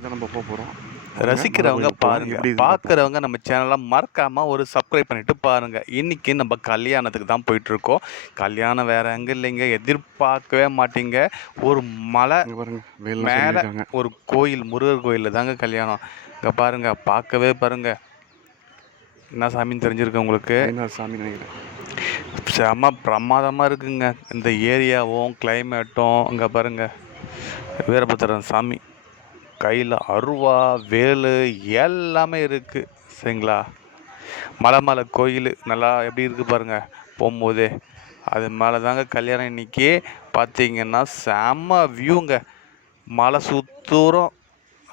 கோயிலுக்கு தான் நம்ம போக போகிறோம். ரசிக்கிறவங்க பாருங்க, பார்க்குறவங்க நம்ம சேனலை மறக்காம ஒரு சப்ஸ்கிரைப் பண்ணிட்டு பாருங்க. இன்னைக்கு நம்ம கல்யாணத்துக்கு தான் போயிட்டு இருக்கோம். கல்யாணம் வேற எங்க இல்லைங்க, எதிர்பார்க்கவே மாட்டீங்க. ஒரு மலை மேலே ஒரு கோயில், முருகர் கோயிலில் தாங்க கல்யாணம். இங்கே பாருங்க, பார்க்கவே பாருங்க. என்ன சாமின்னு தெரிஞ்சிருக்கு உங்களுக்கு? சாமி நினைக்கிறேன். செம பிரமாதமாக இருக்குங்க இந்த ஏரியாவும் கிளைமேட்டும். இங்கே பாருங்க, வீரபத்திரன் சாமி கையில் அருவா வேலு எல்லாமே இருக்குது. சரிங்களா? மலை கோயில் நல்லா எப்படி இருக்குது பாருங்கள் போகும்போதே. அது மேலே தாங்க கல்யாணம். இன்றைக்கி பார்த்தீங்கன்னா செம்ம வியூங்க, மலை சுத்தூரம்.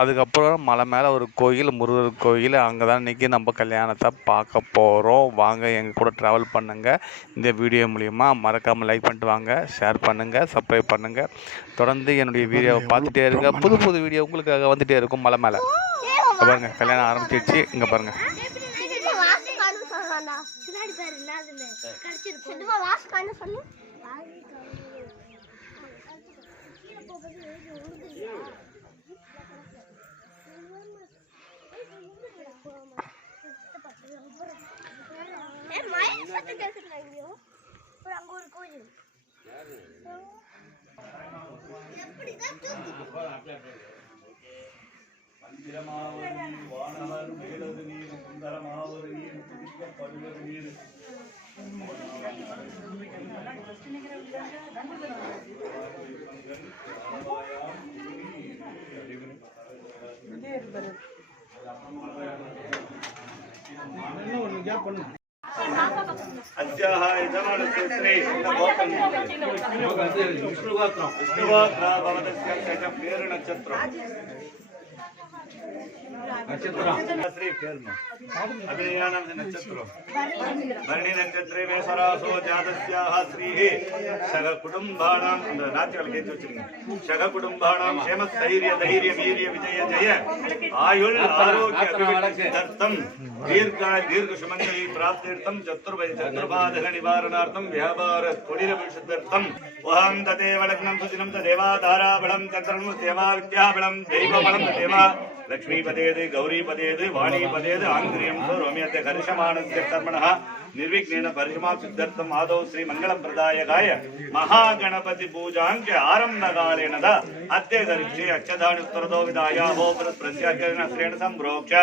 அதுக்கப்புறம் மலை மேலே ஒரு கோயில், முருகர் கோயில். அங்கே தான் இன்றைக்கி நம்ம கல்யாணத்தை பார்க்க போகிறோம். வாங்க எங்கள் கூட ட்ராவல் பண்ணுங்கள். இந்த வீடியோ மூலிமா மறக்காமல் லைக் பண்ணிட்டு வாங்க, ஷேர் பண்ணுங்கள், சப்ஸ்கிரைப் பண்ணுங்கள். தொடர்ந்து என்னுடைய வீடியோவை பார்த்துட்டே இருங்க. புது வீடியோ உங்களுக்காக வந்துகிட்டே இருக்கும். மலை மேலே பாருங்கள், கல்யாணம் ஆரம்பிச்சிடுச்சு. இங்கே பாருங்கள். भरणी नक्षत्रे में सरासो जातस्याः श्रीः सह कुटुंबानां नाट्यवल केतु सह कुटुंबानां क्षेम स्थैर्य धैर्य वीर्य विजय जय आयुल आरोग्य अभिवृद्ध्यर्थं दीर्घ सुमंगली प्राप्त्यर्थं चतुर्पादक निवारणार्थं व्यापार कुटीर विशुद्ध्यर्थं वहं तदेव लग्नं सुदिनं तदेवाधाराबलं चन्द्रं देवा विद्याबलं दैवबलं तदेवा लक्ष्मीपदेद गौरीपदेद वाणीपदेद आंग्रियं रोम्यते कर्षमाणस्य कर्मणः निर्विघ्नेन परिसमाप्तिर्थम् आदौ श्री मंगलप्रदायकाय महागणपति पूजांच आरम्भकालेन द अद्य गरिष्ये अक्षदानि उत्तरतो विदाया हो प्रत्याख्येन श्रेण संप्रोक्ष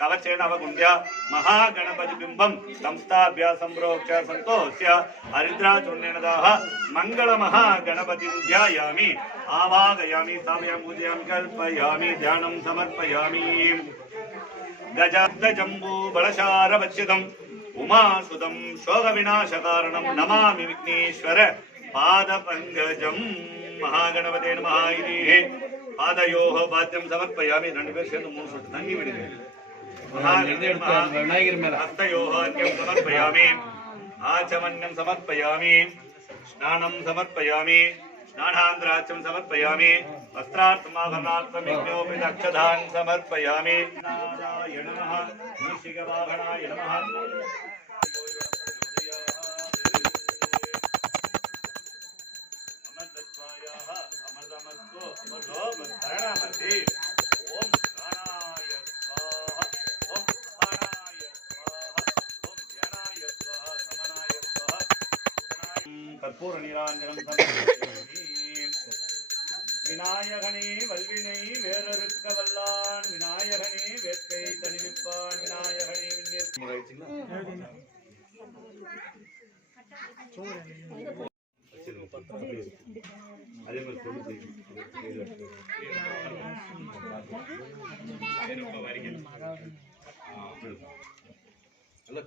कवचेन अवगुण्य महागणपति बिंबं संस्थाभ्य संप्रोक्ष संतोष्य हरिद्राचूर्णेन दाह मंगल महागणपतिं ध्यायामि आवाहयामि स्थापयामि पूजयामि कल्पयामि ध्यानं समर्पयामि गजाब्दजम्बू बलशारवच्छिदम् उमासुतं शोकविनाशकारणं नमामि विघ्नेश्वर पादपङ्कजं महागणपते नमः इति पादयोः पाद्यं समर्पयामि नन्दिवेशेन मूसु नन्नि विडिगे हस्तयोः अर्घ्यं समर्पयामि आचमन्यं समर्पयामि स्नानं समर्पयामि स्नानान्द्राच्यं समर्पयामि वस्त्रार्थमाभरणार्थं यज्ञोपि अक्षदान् समर्पयामि नारायणाय नमः मूषिकवाहनाय नमः अमृतत्वायाः अमृतमस्तु अमृतो भद्रणमति ओम प्राणाय स्वाहा ओम प्राणाय स्वाहा ओम ध्यानाय स्वाहा समनाय स्वाहा कर्पूर निरांजनं समर्पयामि விநாயகனே வல்வினை வேறறுக்க வல்லான் விநாயகனே வேட்கை தணிவிப்பான் விநாயகனே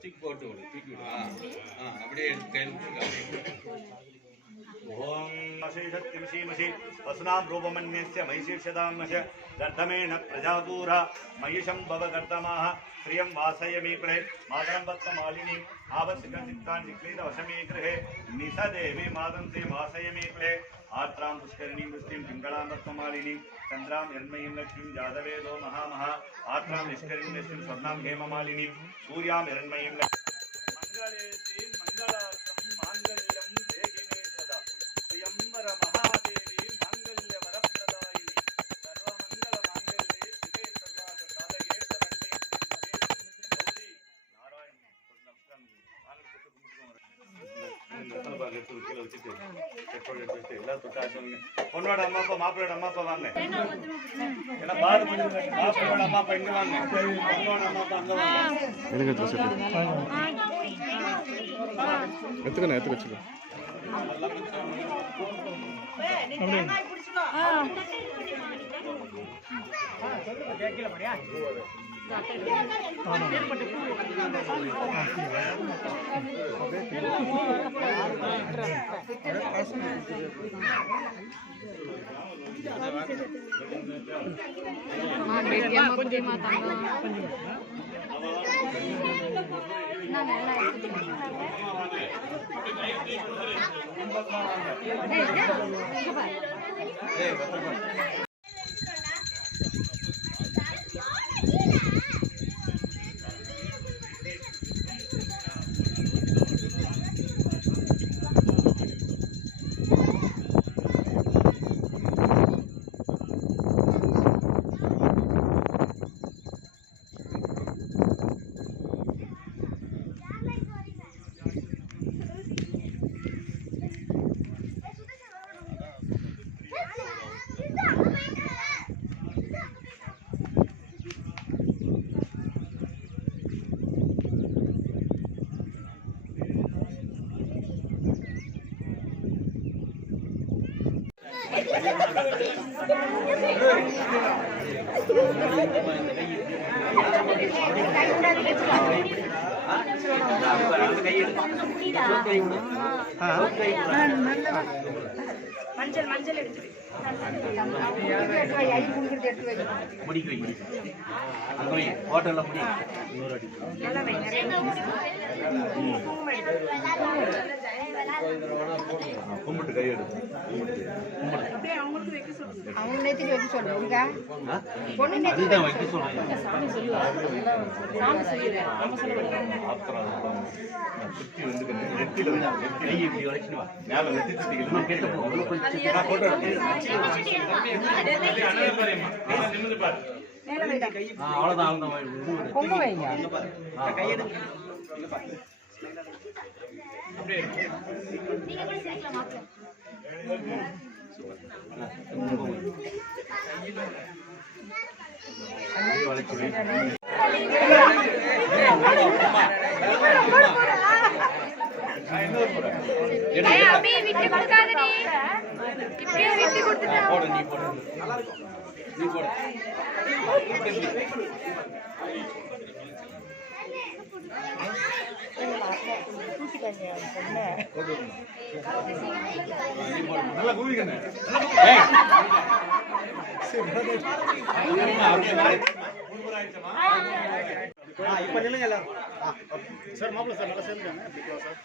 தூக்கி போட்டு தூக்கி அப்படியே ओम मशीषत्तिमशीमषि वसुनां रूपमन्यस्य महिषीर्षदामश गर्धमेन प्रजादूरा महिषं भवगर्धमाः प्रियं वासयमीपणे मातरं वत्समालिनीं आवश्यकचित्तान् निक्लीत वशमे गृहे निसदेवी मादन्ते वासयमीपणे आर्द्रां पुष्करिणीं वृष्टिं पिङ्गलां वत्समालिनीं चन्द्रां यन्मयीं लक्ष्मीं जातवेदो महामहा आर्द्रां निष्करिणीं वृष्टिं स्वर्णां हेममालिनीं सूर्यां हिरण्मयीं मंगलेति मंगलार्थं माङ्गल्यं देहिमे सदा स्वयंवर महादेवी माङ्गल्यवरप्रदायिनी सर्वमङ्गलमाङ्गल्ये தலையில வச்சுட்டு பெட்ரோல் எடுத்து வச்சுட்டு எல்லாரும் தொட்டு ஆச்சுங்க. பொண்ணோட அம்மா அப்பா மாப்பிள்ளோட அம்மா அப்பா வாங்க. ஏன்னா பாரு மாப்பிள்ளோட அம்மா அப்பா இங்க வாங்க, பொண்ணோட அம்மா அப்பா அங்க வாங்க. எடுத்துக்க வச்சுக்க. மஞ்சள் மஞ்சள் எடுத்து ஹோட்டல்ல கும்பிட்டு கை எடுத்து அவங்க நேத்திக்கு வைக்க சொல்லுங்க அதுதான் வைக்க சொல்றேன். சுத்தி வந்து நெத்தியில கை இப்படி வளைச்சு மேல நெத்தி சுத்திக்கணும் கேட்டு அவ்வளவுதான் கொம்பு வைங்க அபி விட்டு கொடுக்காதடி இப்படியே விட்டு கொடுத்துட்டா போடு நீ போடு நீ போடு நல்லா கூவிக்கண்ணே இப்ப நில்லுங்க எல்லாரும் சார் மாப்பிள்ள சார் நல்லா சேர்ந்துட்டாங்க சார்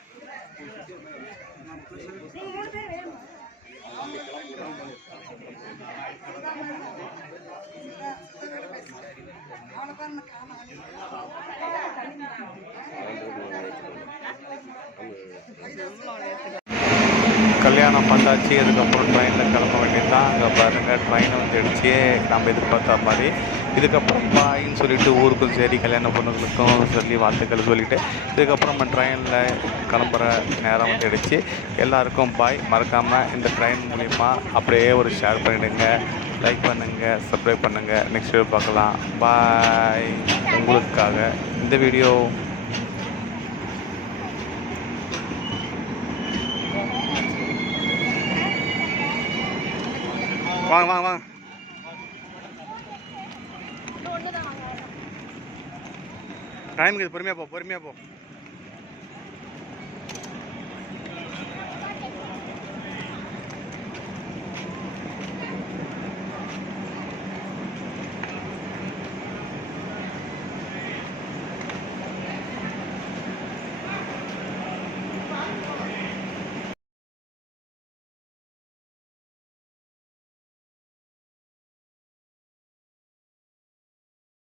கல்யாணம் பார்த்தாச்சு. அதுக்கப்புறம் ட்ரெயினில் கிளம்ப வேண்டியது தான். அங்கே பாருங்கள் ட்ரெயினை வந்து அடிச்சு நம்ம எதிர்பார்த்த மாதிரி. இதுக்கப்புறம் பாயின்னு சொல்லிட்டு ஊருக்கும் சரி கல்யாண பொண்ணுங்களுக்கும் சொல்லி வாழ்த்துக்கள் சொல்லிவிட்டு இதுக்கப்புறம் நம்ம ட்ரெயினில் கிளம்புற நேரம் வந்து அடிச்சு எல்லாருக்கும் பாய். மறக்காமல் இந்த ட்ரெயின் மூலிமா அப்படியே ஒரு ஷேர் பண்ணிவிடுங்க, லைக் பண்ணுங்கள், சப்ஸ்கிரைப் பண்ணுங்கள். நெக்ஸ்ட் வீடியோ பார்க்கலாம். பாய். உங்களுக்காக இந்த வீடியோ. வாங்க வாங்க வாங்க. டைமுக்கு பொறுமையாக போ.